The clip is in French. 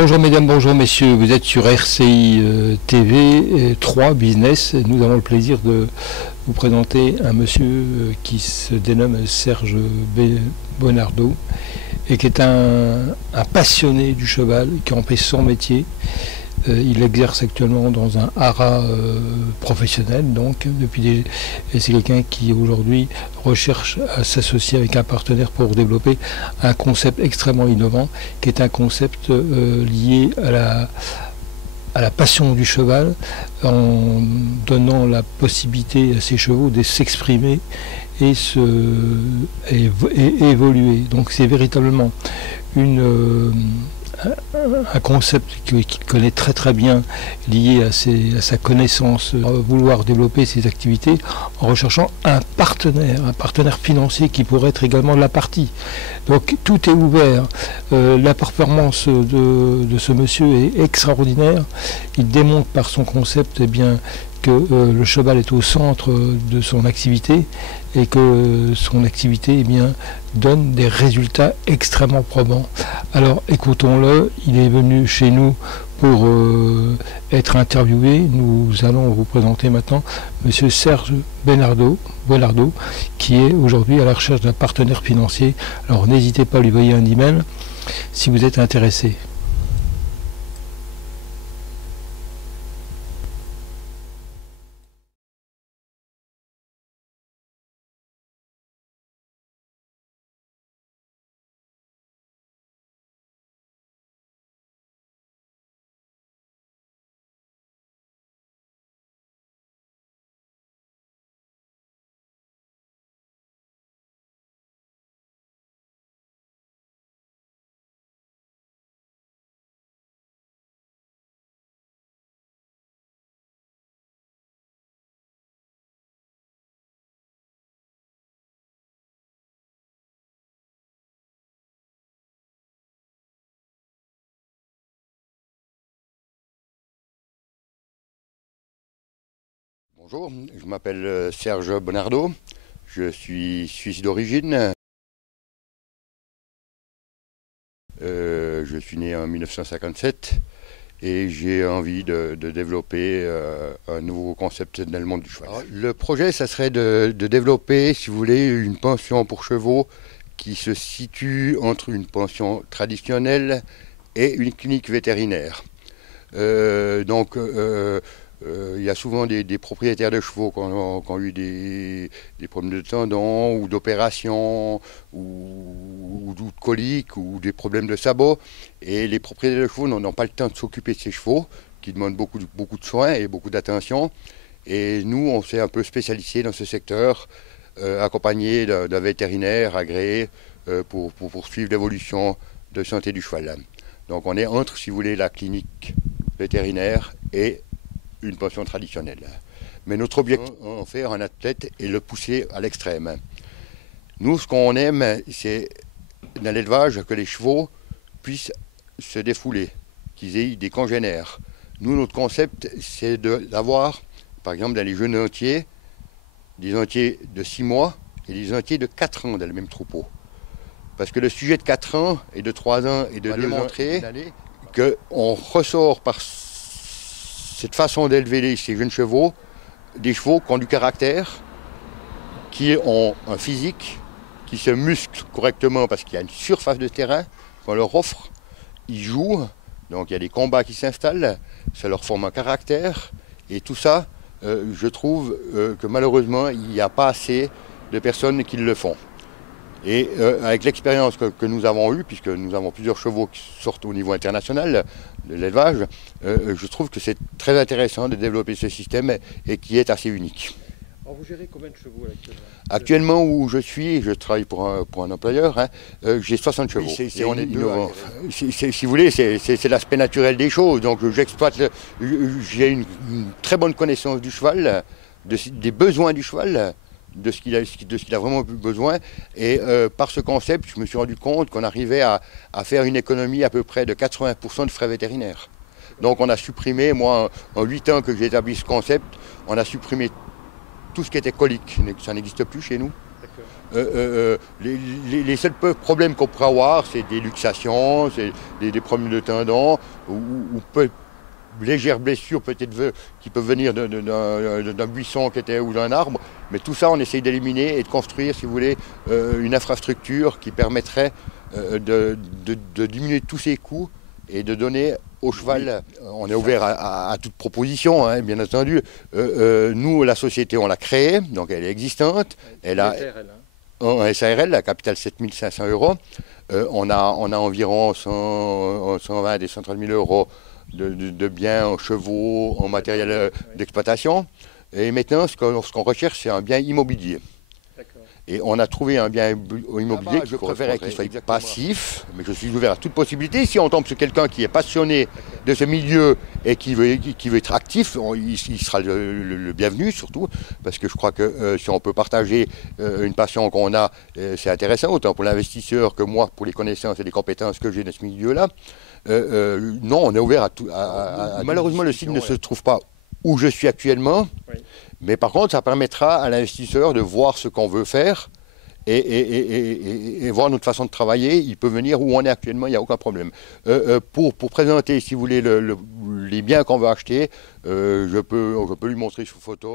Bonjour mesdames, bonjour messieurs, vous êtes sur RCI TV 3 Business. Nous avons le plaisir de vous présenter un monsieur qui se dénomme Serge Bonardo et qui est un passionné du cheval, qui en fait son métier. Il exerce actuellement dans un haras professionnel, donc et c'est quelqu'un qui aujourd'hui recherche à s'associer avec un partenaire pour développer un concept extrêmement innovant, qui est un concept lié à la passion du cheval, en donnant la possibilité à ces chevaux de s'exprimer et évoluer. Donc c'est véritablement un concept qu'il connaît très très bien, lié à sa connaissance, vouloir développer ses activités en recherchant un partenaire financier qui pourrait être également de la partie. Donc tout est ouvert. La performance de ce monsieur est extraordinaire. Il démontre par son concept que le cheval est au centre de son activité et que son activité donne des résultats extrêmement probants. Alors écoutons-le, il est venu chez nous pour être interviewé. Nous allons vous présenter maintenant monsieur Serge Bonardo, qui est aujourd'hui à la recherche d'un partenaire financier. Alors n'hésitez pas à lui envoyer un email si vous êtes intéressé. Bonjour, je m'appelle Serge Bonardo, je suis suisse d'origine. Je suis né en 1957 et j'ai envie de développer un nouveau concept dans le monde du cheval. Alors, le projet, ça serait de développer, si vous voulez, une pension pour chevaux qui se situe entre une pension traditionnelle et une clinique vétérinaire. Il y a souvent des propriétaires de chevaux qui ont eu des problèmes de tendons ou d'opérations ou de coliques ou des problèmes de sabots. Et les propriétaires de chevaux n'ont pas le temps de s'occuper de ces chevaux qui demandent beaucoup de soins et beaucoup d'attention. Et nous, on s'est un peu spécialisé dans ce secteur, accompagné d'un vétérinaire agréé pour poursuivre l'évolution de santé du cheval. Donc on est entre, si vous voulez, la clinique vétérinaire et une pension traditionnelle. Mais notre objectif, en faire un athlète et le pousser à l'extrême. Nous, ce qu'on aime, c'est dans l'élevage que les chevaux puissent se défouler, qu'ils aient des congénères. Nous, notre concept, c'est d'avoir, par exemple, dans les jeunes entiers, des entiers de 6 mois et des entiers de 4 ans dans le même troupeau. Parce que le sujet de 4 ans et de 3 ans est de démontrer qu'on ressort par cette façon d'élever ces jeunes chevaux, des chevaux qui ont du caractère, qui ont un physique, qui se musclent correctement parce qu'il y a une surface de terrain qu'on leur offre, ils jouent, donc il y a des combats qui s'installent, ça leur forme un caractère, et tout ça, je trouve que malheureusement, il n'y a pas assez de personnes qui le font. Et avec l'expérience que nous avons eue, puisque nous avons plusieurs chevaux qui sortent au niveau international de l'élevage, je trouve que c'est très intéressant de développer ce système et qui est assez unique. Alors vous gérez combien de chevaux actuellement ? Actuellement où je suis, je travaille pour un employeur, j'ai 60 chevaux. On est innovant. Si vous voulez, c'est l'aspect naturel des choses. Donc j'ai une très bonne connaissance du cheval, des besoins du cheval, de ce qu'il a vraiment besoin. Et par ce concept, je me suis rendu compte qu'on arrivait à faire une économie à peu près de 80% de frais vétérinaires. Donc on a supprimé, moi, en 8 ans que j'ai établi ce concept, on a supprimé tout ce qui était colique. Ça n'existe plus chez nous. Les seuls problèmes qu'on pourrait avoir, c'est des luxations, c'est des problèmes de tendons, ou légères blessures peut-être qui peuvent venir d'un buisson ou d'un arbre. Mais tout ça, on essaye d'éliminer et de construire, si vous voulez, une infrastructure qui permettrait de diminuer tous ces coûts et de donner au cheval. On est ouvert à toute proposition, hein, bien entendu. Nous, la société, on l'a créée, donc elle est existante. Elle a en SARL, la capitale 7500 €. On a environ 120 et 130 000 € de biens en chevaux, en matériel d'exploitation. Et maintenant, ce qu'on recherche, c'est un bien immobilier. Et on a trouvé un bien immobilier que je préférais qu'il soit passif, mais je suis ouvert à toute possibilité. Si on tombe sur quelqu'un qui est passionné de ce milieu et qui veut être actif, il sera le bienvenu surtout, parce que je crois que si on peut partager une passion qu'on a, c'est intéressant, autant pour l'investisseur que moi, pour les connaissances et les compétences que j'ai dans ce milieu-là. Non, on est ouvert à tout. Malheureusement, le site ne se trouve pas où je suis actuellement, mais par contre, ça permettra à l'investisseur de voir ce qu'on veut faire et voir notre façon de travailler. Il peut venir où on est actuellement, il n'y a aucun problème. Pour présenter, si vous voulez, les biens qu'on veut acheter, je peux lui montrer sous photo.